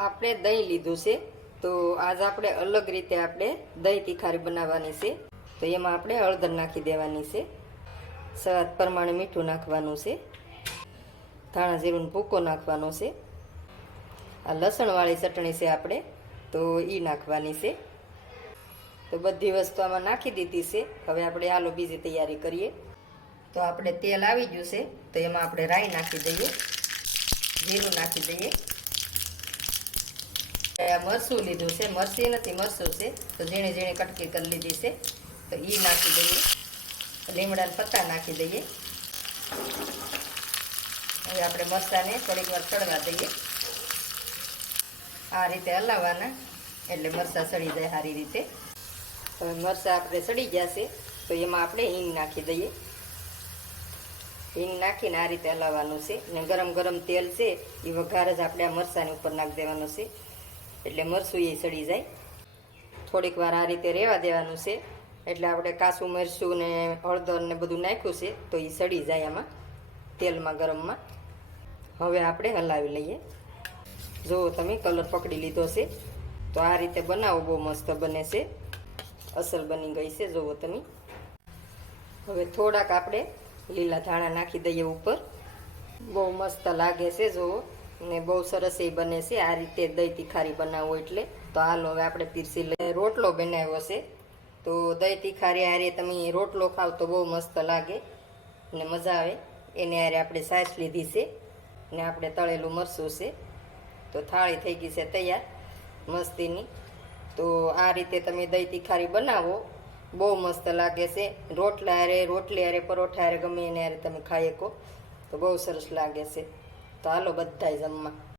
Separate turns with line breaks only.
આપણે દહીં લીધું છે. તો આજ આપણે અલગ રીતે આપણે દહીં તીખારી બનાવવાની છે. તો એમાં આપણે હળદર નાખી દેવાની છે. સ્વાદ પ્રમાણે મીઠું નાખવાનું છે. ધાણા જીરું ભૂકો નાખવાનો છે. આ લસણવાળી ચટણી છે આપણે. તો એ નાખવાની છે. તો બધી વસ્તુ આમાં નાખી દીધી છે. હવે આપણે આલો બીજી તૈયારી કરીએ. તો આપણે તેલ આવી ગયું છે. તો એમાં આપણે રાઈ નાખી દઈએ. જીરું નાખી દઈએ. આ મરચું લીધું છે. મરસી નથી મરસું છે. તો ઝીણી ઝીણી કટકી કરી લીધી છે. તો એ નાખી દઈએ. લીમડાના પત્તા નાખી દઈએ. હવે આપણે મરચાને થોડીક વાર ચડવા દઈએ. આ રીતે હલાવવાના. એટલે મરચાં સડી જાય સારી રીતે. હવે મરચાં આપણે સડી ગયા છે. તો એમાં આપણે હિંગ નાખી દઈએ. હિંગ નાખીને આ રીતે હલાવવાનું છે. ને ગરમ ગરમ તેલ છે, એ વઘાર જ આપણે આ મરચાંની ઉપર નાખી દેવાનું છે. એટલે મરચું એ સડી જાય. થોડીક વાર આ રીતે રહેવા દેવાનું છે. એટલે આપણે કાસું મરચું ને હળદર ને બધું નાખ્યું છે, તો એ સડી જાય આમાં, તેલમાં, ગરમમાં. હવે આપણે હલાવી લઈએ. જુઓ તમે કલર પકડી લીધો છે, તો આ રીતે બનાવો, બહુ મસ્ત બને છે. અસલ બની ગઈ છે જુઓ તમે. હવે થોડાક આપણે લીલા ધાણા નાખી દઈએ ઉપર. બહુ મસ્ત લાગે છે જુઓ ને બહુ સરસ એ બને છે. આ રીતે દહીં તીખારી બનાવો એટલે. તો હાલો, હવે આપણે પીરસી લઈએ. રોટલો બનાવ્યો છે. તો દહીં તીખારી હારે તમે રોટલો ખાવ તો બહુ મસ્ત લાગે ને મજા આવે. એને હારે આપણે સાસ લીધી છે ને આપણે તળેલું મરસું છે. તો થાળી થઈ ગઈ છે તૈયાર મસ્તીની. તો આ રીતે તમે દહીં તીખારી બનાવો. બહુ મસ્ત લાગે છે. રોટલા હારે, રોટલી હારે, પરોઠા હારે ગમે એને હારે તમે ખાઈ શકો. તો બહુ સરસ લાગે છે. તો હાલો બધા જમવા.